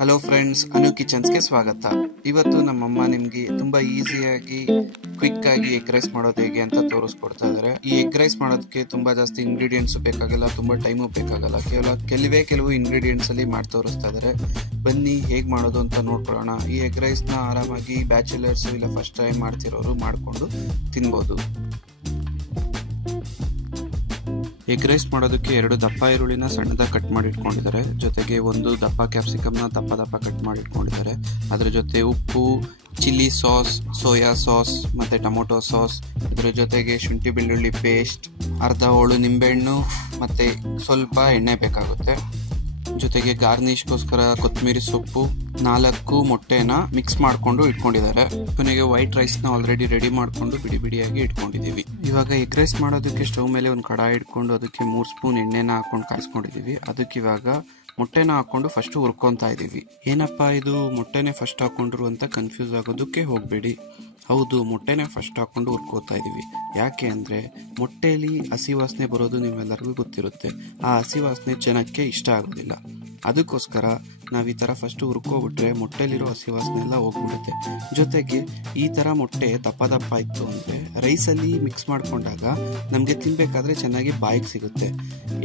Hello friends, ಅನು ಕಿಚನ್ಸ್ಗೆ ಸ್ವಾಗತ. ಇವತ್ತು ನಮ್ಮಮ್ಮ ನಿಮಗೆ ತುಂಬಾ ಈಸಿಯಾಗಿ ಕ್ವಿಕ್ ಆಗಿ ಎಗ್ ರೈಸ್ ಮಾಡೋದು ಹೇಗೆ ಅಂತ ತೋರಿಸ್ಕೊಡ್ತಾ ಇದ್ದಾರೆ. ಈ ಎಗ್ ರೈಸ್ ಮಾಡೋದಕ್ಕೆ ತುಂಬಾ ಜಾಸ್ತಿ ಇಂಗ್ರೀಡಿಯೆಂಟ್ಸ್ ಬೇಕಾಗಲ್ಲ, ತುಂಬಾ ಟೈಮು ಬೇಕಾಗಲ್ಲ. ಕೆಲವು ಇಂಗ್ರೀಡಿಯೆಂಟ್ಸ್ ಅಲ್ಲಿ ಮಾಡಿ ತೋರಿಸ್ತಾ ಇದ್ದಾರೆ. ಬನ್ನಿ ಹೇಗೆ ಮಾಡೋದು ಅಂತ ನೋಡ್ಕೊಳ್ಳೋಣ. ಈ ಎಗ್ ರೈಸ್ ನ ಆರಾಮಾಗಿ ಬ್ಯಾಚುಲರ್ಸ್ ಇಲ್ಲ ಫಸ್ಟ್ ಟೈಮ್ ಮಾಡ್ತಿರೋರು ಮಾಡ್ಕೊಂಡು ತಿನ್ಬೋದು. ಎಗ್ ರೈಸ್ ಮಾಡೋದಕ್ಕೆ 2 ದಪ್ಪ ಈರುಳ್ಳಿನ ಸಣ್ಣದಾಗಿ ಕಟ್ ಮಾಡಿ ಇಟ್ಕೊಂಡಿದ್ದಾರೆ. ಜೊತೆಗೆ 1 ದಪ್ಪ ಕ್ಯಾಪ್ಸಿಕಮ್ನ ದಪ್ಪ ಕಟ್ ಮಾಡಿ ಇಟ್ಕೊಂಡಿದ್ದಾರೆ. ಅದರ ಜೊತೆ ಉಪ್ಪು, ಚಿಲ್ಲಿ ಸಾಸ್, ಸೋಯಾ ಸಾಸ್ ಮತ್ತೆ ಟೊಮೊಟೊ ಸಾಸ್, ಇದರ ಜೊತೆಗೆ ಶುಂಠಿ ಬೆಳ್ಳುಳ್ಳಿ ಪೇಸ್ಟ್, ಅರ್ಧ ಹೋಳು ನಿಂಬೆಹಣ್ಣು ಮತ್ತೆ ಸ್ವಲ್ಪ ಎಣ್ಣೆ ಬೇಕಾಗುತ್ತೆ. ಜೊತೆಗೆ ಗಾರ್ನಿಷ್ಗೋಸ್ಕರ ಕೊತ್ತಂಬರಿ ಸೊಪ್ಪು, 4 ಮೊಟ್ಟೆನ ಮಿಕ್ಸ್ ಮಾಡ್ಕೊಂಡು ಇಟ್ಕೊಂಡಿದ್ದಾರೆ. ಕೊನೆಗೆ ವೈಟ್ ರೈಸ್ ನ ಆಲ್ರೆಡಿ ರೆಡಿ ಮಾಡ್ಕೊಂಡು ಬಿಡಿಯಾಗಿ ಇಟ್ಕೊಂಡಿದೀವಿ. ಇವಾಗ ಎಗ್ ರೈಸ್ ಮಾಡೋದಕ್ಕೆ ಸ್ಟವ್ ಮೇಲೆ ಒಂದು ಕಡಾಯಿ ಇಟ್ಕೊಂಡು ಅದಕ್ಕೆ 3 ಸ್ಪೂನ್ ಎಣ್ಣೆನ ಹಾಕೊಂಡು ಕಾಯಿಸ್ಕೊಂಡಿದೀವಿ. ಅದಕ್ಕೆ ಇವಾಗ ಮೊಟ್ಟೆನ ಹಾಕೊಂಡು ಫಸ್ಟ್ ಹುರ್ಕೊಂತಾ ಇದೀವಿ. ಏನಪ್ಪಾ ಇದು ಮೊಟ್ಟೆನೆ ಫಸ್ಟ್ ಹಾಕೊಂಡ್ರು ಅಂತ ಕನ್ಫ್ಯೂಸ್ ಆಗೋದಕ್ಕೆ ಹೋಗ್ಬೇಡಿ. ಹೌದು, ಮೊಟ್ಟೆನೆ ಫಸ್ಟ್ ಹಾಕೊಂಡು ಹುರ್ಕೋತಾ ಇದೀವಿ. ಯಾಕೆ ಅಂದ್ರೆ ಮೊಟ್ಟೆಯಲ್ಲಿ ಹಸಿ ವಾಸನೆ ಬರೋದು ನಿಮ್ಮೆಲ್ಲರಿಗೂ ಗೊತ್ತಿರುತ್ತೆ. ಆ ಹಸಿ ವಾಸನೆ ಜನಕ್ಕೆ ಇಷ್ಟ ಆಗೋದಿಲ್ಲ. ಅದಕ್ಕೋಸ್ಕರ ನಾವ್ ಈ ತರ ಫಸ್ಟ್ ಹುರ್ಕೋಬಿಟ್ರೆ ಮೊಟ್ಟೆಲಿರೋ ಹಸಿ ವಾಸನೆ ಎಲ್ಲ ಹೋಗ್ಬಿಡುತ್ತೆ. ಜೊತೆಗೆ ಈ ತರ ಮೊಟ್ಟೆ ದಪ್ಪ ಇತ್ತು ಅಂದ್ರೆ ರೈಸ್ ಅಲ್ಲಿ ಮಿಕ್ಸ್ ಮಾಡ್ಕೊಂಡಾಗ ನಮ್ಗೆ ತಿನ್ಬೇಕಾದ್ರೆ ಚೆನ್ನಾಗಿ ಬಾಯಿಗೆ ಸಿಗುತ್ತೆ.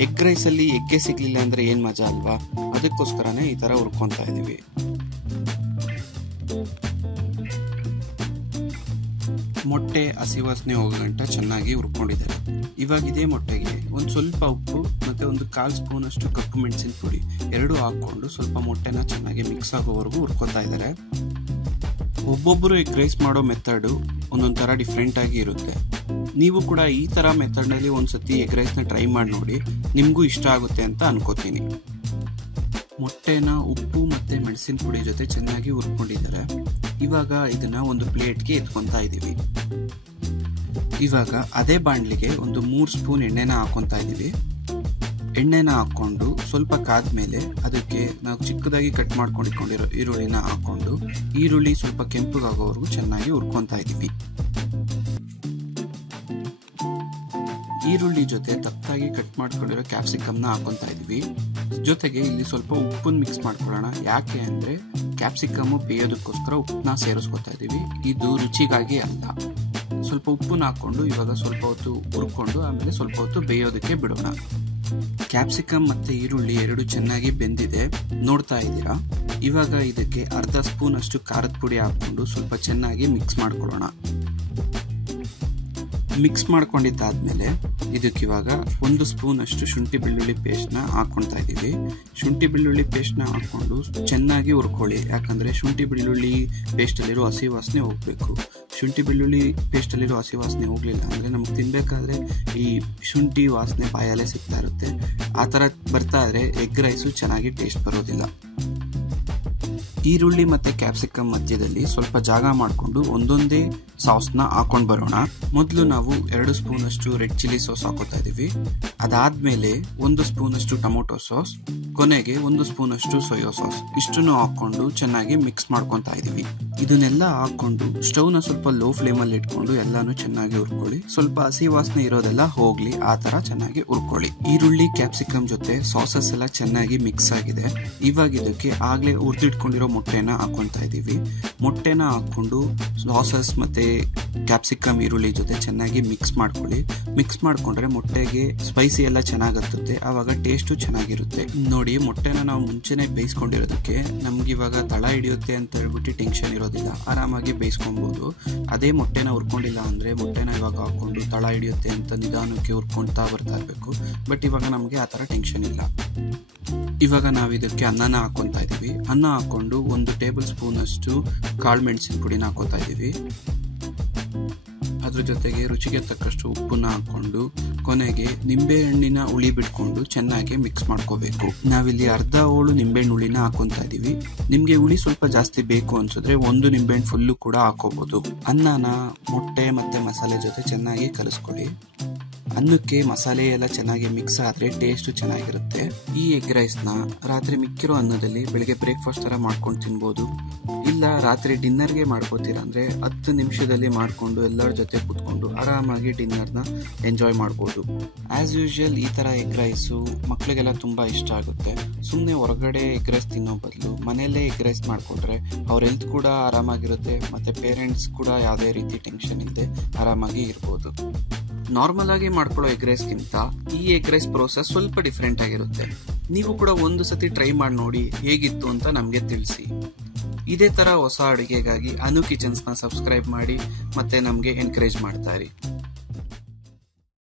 ಎಗ್ ರೈಸ್ ಅಲ್ಲಿ ಎಗ್ಗೆ ಸಿಗ್ಲಿಲ್ಲ ಅಂದ್ರೆ ಏನ್ ಮಜಾ ಅಲ್ವಾ? ಅದಕ್ಕೋಸ್ಕರನೇ ಈ ತರ ಹುರ್ಕೊಂತಾ ಇದೀವಿ. ಮೊಟ್ಟೆ ಹಸಿ ವಾಸನೆ ಹೋಗಂಟ ಚೆನ್ನಾಗಿ ಹುರ್ಕೊಂಡಿದ್ದಾರೆ. ಇವಾಗ ಇದೇ ಮೊಟ್ಟೆಗೆ ಒಂದು ಸ್ವಲ್ಪ ಉಪ್ಪು ಮತ್ತೆ 1/4 ಸ್ಪೂನ್ ಅಷ್ಟು ಕಪ್ಪು ಮೆಣಸಿನ ಪುಡಿ 2 ಹಾಕೊಂಡು ಸ್ವಲ್ಪ ಮೊಟ್ಟೆನ ಚೆನ್ನಾಗಿ ಮಿಕ್ಸ್ ಆಗೋವರೆಗೂ ಹುರ್ಕೋತಾ ಇದ್ದಾರೆ. ಒಬ್ಬೊಬ್ಬರು ಎಗ್ ರೈಸ್ ಮಾಡೋ ಮೆಥಡ್ ಒಂದೊಂದ್ ತರ ಡಿಫ್ರೆಂಟ್ ಆಗಿ ಇರುತ್ತೆ. ನೀವು ಕೂಡ ಈ ತರ ಮೆಥಡ್ ನಲ್ಲಿ ಒಂದ್ಸತಿ ಎಗ್ ರೈಸ್ ನ ಟ್ರೈ ಮಾಡಿ ನೋಡಿ, ನಿಮ್ಗೂ ಇಷ್ಟ ಆಗುತ್ತೆ ಅಂತ ಅನ್ಕೋತೀನಿ. ಮೊಟ್ಟೆನ ಉಪ್ಪು ಮತ್ತೆ ಮೆಣಸಿನ ಪುಡಿ ಜೊತೆ ಚೆನ್ನಾಗಿ ಹುರ್ಕೊಂಡಿದ್ದಾರೆ. ಇವಾಗ ಇದನ್ನ ಒಂದು ಪ್ಲೇಟ್ಗೆ ಎತ್ಕೊಂತಾ ಇದೀವಿ. ಇವಾಗ ಅದೇ ಬಾಣ್ಲಿಗೆ 3 ಸ್ಪೂನ್ ಎಣ್ಣೆನ ಹಾಕೊಂತಾ ಇದೀವಿ. ಎಣ್ಣೆನ ಹಾಕೊಂಡು ಸ್ವಲ್ಪ ಕಾದ್ಮೇಲೆ ಅದಕ್ಕೆ ನಾವು ಚಿಕ್ಕದಾಗಿ ಕಟ್ ಮಾಡ್ಕೊಂಡಿರೋ ಈರುಳ್ಳಿನ ಹಾಕೊಂಡು ಈರುಳ್ಳಿ ಸ್ವಲ್ಪ ಕೆಂಪಗಾಗೋವರೆಗೂ ಚೆನ್ನಾಗಿ ಹುರ್ಕೊಂತಾ ಇದೀವಿ. ಈರುಳ್ಳಿ ಜೊತೆ ದಪ್ಪಾಗಿ ಕಟ್ ಮಾಡ್ಕೊಂಡಿರೋ ಕ್ಯಾಪ್ಸಿಕಮ್ನ ಹಾಕೊಂತಾ ಇದೀವಿ. ಜೊತೆಗೆ ಇಲ್ಲಿ ಸ್ವಲ್ಪ ಉಪ್ಪನ್ನು ಮಿಕ್ಸ್ ಮಾಡ್ಕೊಳ್ಳೋಣ. ಯಾಕೆ ಅಂದ್ರೆ ಕ್ಯಾಪ್ಸಿಕಮ್ ಬೇಯೋದಕ್ಕೋಸ್ಕರ ಉಪ್ಪನ್ನ ಸೇರಿಸ್ಕೊತಾ ಇದೀವಿ. ಇದು ರುಚಿಗಾಗಿ ಅಲ್ಲ. ಸ್ವಲ್ಪ ಉಪ್ಪನ್ನ ಹಾಕೊಂಡು ಇವಾಗ ಸ್ವಲ್ಪ ಹೊತ್ತು ಹುರ್ಕೊಂಡು ಆಮೇಲೆ ಸ್ವಲ್ಪ ಹೊತ್ತು ಬೇಯೋದಕ್ಕೆ ಬಿಡೋಣ. ಕ್ಯಾಪ್ಸಿಕಮ್ ಮತ್ತೆ ಈರುಳ್ಳಿ 2 ಚೆನ್ನಾಗಿ ಬೆಂದಿದೆ, ನೋಡ್ತಾ ಇದ್ದೀರಾ. ಇವಾಗ ಇದಕ್ಕೆ ಅರ್ಧ ಸ್ಪೂನ್ ಅಷ್ಟು ಖಾರದ ಪುಡಿ ಹಾಕೊಂಡು ಸ್ವಲ್ಪ ಚೆನ್ನಾಗಿ ಮಿಕ್ಸ್ ಮಾಡ್ಕೊಳ್ಳೋಣ. ಮಿಕ್ಸ್ ಮಾಡ್ಕೊಂಡಿದ್ದಾದ್ಮೇಲೆ ಇದಕ್ಕೆ ಇವಾಗ 1 ಸ್ಪೂನ್ ಅಷ್ಟು ಶುಂಠಿ ಬೆಳ್ಳುಳ್ಳಿ ಪೇಸ್ಟ್ ನ ಹಾಕೊಳ್ತಾ ಇದೀವಿ. ಶುಂಠಿ ಬೆಳ್ಳುಳ್ಳಿ ಪೇಸ್ಟ್ ನ ಹಾಕೊಂಡು ಚೆನ್ನಾಗಿ ಹುರ್ಕೊಳ್ಳಿ. ಯಾಕಂದ್ರೆ ಶುಂಠಿ ಬೆಳ್ಳುಳ್ಳಿ ಪೇಸ್ಟ್ ಅಲ್ಲಿರೋ ಹಸಿ ವಾಸನೆ ಹೋಗ್ಬೇಕು. ಶುಂಠಿ ಬೆಳ್ಳುಳ್ಳಿ ಪೇಸ್ಟ್ ಅಲ್ಲಿರೋ ಹಸಿ ವಾಸನೆ ಹೋಗ್ಲಿಲ್ಲ ಅಂದ್ರೆ ನಮ್ಗೆ ತಿನ್ಬೇಕಾದ್ರೆ ಈ ಶುಂಠಿ ವಾಸನೆ ಬಾಯಲ್ಲೇ ಸಿಗ್ತಾ ಇರುತ್ತೆ. ಆ ತರ ಬರ್ತಾ ಇದ್ರೆ ಎಗ್ ರೈಸು ಚೆನ್ನಾಗಿ ಟೇಸ್ಟ್ ಬರೋದಿಲ್ಲ. ಈರುಳ್ಳಿ ಮತ್ತೆ ಕ್ಯಾಪ್ಸಿಕಮ್ ಮಧ್ಯದಲ್ಲಿ ಸ್ವಲ್ಪ ಜಾಗ ಮಾಡಿಕೊಂಡು ಒಂದೊಂದೇ ಸಾಸ್ ನ ಹಾಕೊಂಡ್ ಬರೋಣ. ಮೊದಲು ನಾವು 2 ಸ್ಪೂನ್ ಅಷ್ಟು ರೆಡ್ ಚಿಲ್ಲಿ ಸಾಸ್ ಹಾಕೋತಾ ಇದೀವಿ. ಅದಾದ್ಮೇಲೆ 1 ಸ್ಪೂನ್ ಅಷ್ಟು ಟೊಮೊಟೊ ಸಾಸ್, ಕೊನೆಗೆ 1 ಸ್ಪೂನ್ ಅಷ್ಟು ಸೋಯಾ ಸಾಸ್, ಇಷ್ಟನ್ನು ಹಾಕೊಂಡು ಚೆನ್ನಾಗಿ ಮಿಕ್ಸ್ ಮಾಡ್ಕೊಂತಾ ಇದೀವಿ. ಇದನ್ನೆಲ್ಲ ಹಾಕೊಂಡು ಸ್ಟವ್ ನ ಸ್ವಲ್ಪ ಲೋ ಫ್ಲೇಮ್ ಅಲ್ಲಿ ಇಟ್ಕೊಂಡು ಎಲ್ಲಾನು ಚೆನ್ನಾಗಿ ಹುರ್ಕೊಳ್ಳಿ. ಸ್ವಲ್ಪ ಹಸಿ ವಾಸನೆ ಇರೋದೆಲ್ಲ ಹೋಗ್ಲಿ, ಆ ತರ ಚೆನ್ನಾಗಿ ಹುರ್ಕೊಳ್ಳಿ. ಈರುಳ್ಳಿ ಕ್ಯಾಪ್ಸಿಕಮ್ ಜೊತೆ ಸಾಸಸ್ ಎಲ್ಲ ಚೆನ್ನಾಗಿ ಮಿಕ್ಸ್ ಆಗಿದೆ. ಇವಾಗ ಇದಕ್ಕೆ ಆಗ್ಲೇ ಹುರಿದಿಟ್ಕೊಂಡಿರೋ ಮೊಟ್ಟೆನ ಹಾಕೊಂತಾ ಇದೀವಿ. ಮೊಟ್ಟೆನ ಹಾಕೊಂಡು ಸಾಸಸ್ ಮತ್ತೆ ಕ್ಯಾಪ್ಸಿಕಮ್ ಈರುಳ್ಳಿ ಜೊತೆ ಚೆನ್ನಾಗಿ ಮಿಕ್ಸ್ ಮಾಡ್ಕೊಳ್ಳಿ. ಮಿಕ್ಸ್ ಮಾಡ್ಕೊಂಡ್ರೆ ಮೊಟ್ಟೆಗೆ ಸ್ಪೈಸಿ ಎಲ್ಲ ಚೆನ್ನಾಗಿ ಹತ್ತುತ್ತೆ, ಆವಾಗ ಟೇಸ್ಟು ಚೆನ್ನಾಗಿರುತ್ತೆ. ನೋಡಿ, ಮೊಟ್ಟೆನ ನಾವು ಮುಂಚೆನೆ ಬೇಯಿಸ್ಕೊಂಡಿರೋದಕ್ಕೆ ನಮ್ಗೆ ಇವಾಗ ತಳ ಹಿಡಿಯುತ್ತೆ ಅಂತ ಹೇಳ್ಬಿಟ್ಟು ಟೆನ್ಷನ್ ಇರೋದಿಲ್ಲ, ಆರಾಮಾಗಿ ಬೇಯಿಸ್ಕೊಬಹುದು. ಅದೇ ಮೊಟ್ಟೆನ ಹುರ್ಕೊಂಡಿಲ್ಲ ಅಂದ್ರೆ ಮೊಟ್ಟೆನ ಇವಾಗ ಹಾಕೊಂಡು ತಳ ಹಿಡಿಯುತ್ತೆ ಅಂತ ನಿಧಾನಕ್ಕೆ ಹುರ್ಕೊಂತಾ ಬರ್ತಾ ಇರ್ಬೇಕು. ಬಟ್ ಇವಾಗ ನಮ್ಗೆ ಆ ತರ ಟೆನ್ಷನ್ ಇಲ್ಲ. ಇವಾಗ ನಾವು ಇದಕ್ಕೆ ಅನ್ನನ ಹಾಕೊಂತಾ ಇದೀವಿ. ಅನ್ನ ಹಾಕೊಂಡು 1 ಟೇಬಲ್ ಸ್ಪೂನ್ ಅಷ್ಟು ಕಾಳು ಮೆಣಸಿನ ಪುಡಿನ ಹಾಕೋತಾ ಇದೀವಿ. ಅದ್ರ ಜೊತೆಗೆ ರುಚಿಗೆ ತಕ್ಕಷ್ಟು ಉಪ್ಪನ್ನ ಹಾಕೊಂಡು ಕೊನೆಗೆ ನಿಂಬೆ ಹಣ್ಣಿನ ಹುಳಿ ಬಿಟ್ಕೊಂಡು ಚೆನ್ನಾಗಿ ಮಿಕ್ಸ್ ಮಾಡ್ಕೋಬೇಕು. ನಾವಿಲ್ಲಿ ಅರ್ಧ ಹೋಳು ನಿಂಬೆಹಣ್ಣು ಹುಳಿನ ಹಾಕೊಂತಾ ಇದೀವಿ. ನಿಮ್ಗೆ ಹುಳಿ ಸ್ವಲ್ಪ ಜಾಸ್ತಿ ಬೇಕು ಅನ್ಸಿದ್ರೆ 1 ನಿಂಬೆಹಣ್ಣು ಫುಲ್ಲು ಕೂಡ ಹಾಕೋಬಹುದು. ಅನ್ನನ ಮೊಟ್ಟೆ ಮತ್ತೆ ಮಸಾಲೆ ಜೊತೆ ಚೆನ್ನಾಗಿ ಕಲಿಸ್ಕೊಳ್ಳಿ. ಅನ್ನಕ್ಕೆ ಮಸಾಲೆ ಎಲ್ಲ ಚೆನ್ನಾಗಿ ಮಿಕ್ಸ್ ಆದರೆ ಟೇಸ್ಟು ಚೆನ್ನಾಗಿರುತ್ತೆ. ಈ ಎಗ್ ರೈಸ್ನ ರಾತ್ರಿ ಮಿಕ್ಕಿರೋ ಅನ್ನದಲ್ಲಿ ಬೆಳಿಗ್ಗೆ ಬ್ರೇಕ್ಫಾಸ್ಟ್ ಥರ ಮಾಡ್ಕೊಂಡು ತಿನ್ಬೋದು. ಇಲ್ಲ ರಾತ್ರಿ ಡಿನ್ನರ್ಗೆ ಮಾಡ್ಕೋತೀರ ಅಂದರೆ 10 ನಿಮಿಷದಲ್ಲಿ ಮಾಡಿಕೊಂಡು ಎಲ್ಲರ ಜೊತೆ ಕೂತ್ಕೊಂಡು ಆರಾಮಾಗಿ ಡಿನ್ನರ್ನ ಎಂಜಾಯ್ ಮಾಡ್ಬೋದು. ಆ್ಯಸ್ ಯೂಶುವಲ್ ಈ ಥರ ಎಗ್ ರೈಸು ಮಕ್ಕಳಿಗೆಲ್ಲ ತುಂಬ ಇಷ್ಟ ಆಗುತ್ತೆ. ಸುಮ್ಮನೆ ಹೊರಗಡೆ ಎಗ್ ರೈಸ್ ತಿನ್ನೋ ಬದಲು ಮನೆಯಲ್ಲೇ ಎಗ್ ರೈಸ್ ಮಾಡಿಕೊಂಡ್ರೆ ಅವ್ರ ಹೆಲ್ತ್ ಕೂಡ ಆರಾಮಾಗಿರುತ್ತೆ ಮತ್ತು ಪೇರೆಂಟ್ಸ್ ಕೂಡ ಯಾವುದೇ ರೀತಿ ಟೆನ್ಷನ್ ಇಲ್ಲದೆ ಆರಾಮಾಗಿ ಇರ್ಬೋದು. ನಾರ್ಮಲ್ ಆಗಿ ಮಾಡ್ಕೊಳ್ಳೋ ಎಗ್ ರೈಸ್ಗಿಂತ ಈ ಎಗ್ ರೈಸ್ ಪ್ರೋಸೆಸ್ ಸ್ವಲ್ಪ ಡಿಫ್ರೆಂಟ್ ಆಗಿರುತ್ತೆ. ನೀವು ಕೂಡ ಒಂದು ಸತಿ ಟ್ರೈ ಮಾಡಿ ನೋಡಿ ಹೇಗಿತ್ತು ಅಂತ ನಮಗೆ ತಿಳಿಸಿ. ಇದೇ ಥರ ಹೊಸ ಅಡುಗೆಗಾಗಿ ಅನು ಕಿಚನ್ಸ್ನ ಸಬ್ಸ್ಕ್ರೈಬ್ ಮಾಡಿ ಮತ್ತು ನಮಗೆ ಎನ್ಕರೇಜ್ ಮಾಡ್ತಾ ಇರಿ.